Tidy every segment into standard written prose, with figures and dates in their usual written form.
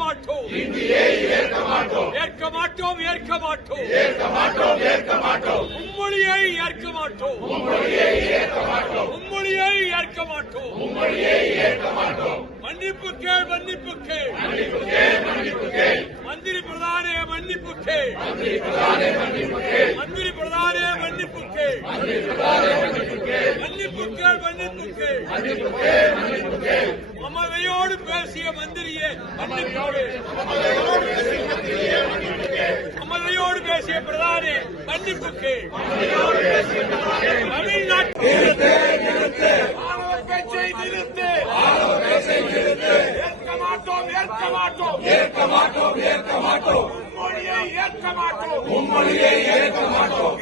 மாட்டோம். ஏற்க மாட்டோம். மும்மொழியை ஏற்க மாட்டோம். மன்னிப்பு கேள். மந்திரி பிரதானே மன்னிப்பு கேள். மமதையோடு பேசிய மந்திரியே மமதையோடு பேசிய பிரதானே மன்னிப்பு கேள். தமிழ்நாட்டு பேச்சை நிறுத்து. ஏற்க மாட்டோம். மும்மொழியை ஏற்க மாட்டோம்.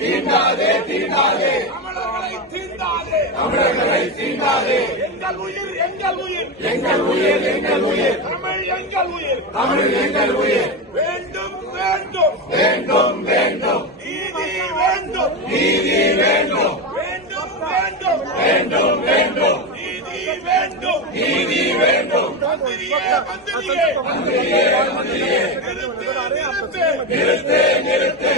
தீண்டாதே. தமிழர்களை தீண்டாதே. எங்கள் உயிர். தமிழ் எங்கள் உயிர். வேண்டும். நீதி வேண்டும். மந்திரியே நிறுத்து.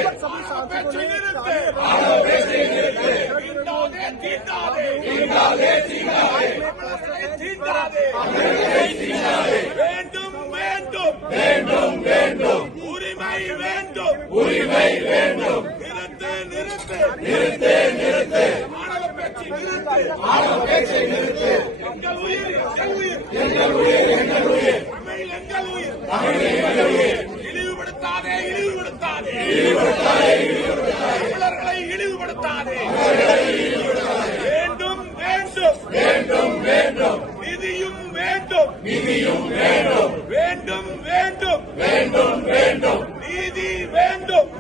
தீண்டாதே. வேண்டும். உரிமை வேண்டும். நிறுத்து. மாணவ பேச்சை நிறுத்து. எங்கள் உயிர். தமிழ் எங்கள் உயிர். இழிவுபடுத்தாதே. தமிழர்களை இழிவுபடுத்தாதே. வேண்டும். நிதியும் வேண்டும்.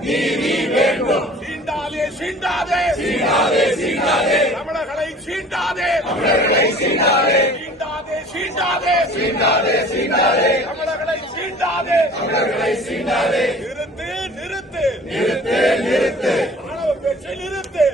நீதி வேண்டும். சீண்டாதே. தமிழர்களை சீண்டாதே. தமிழர்களை சீண்டாதே. நிறுத்து. மாணவ பேச்சை நிறுத்து.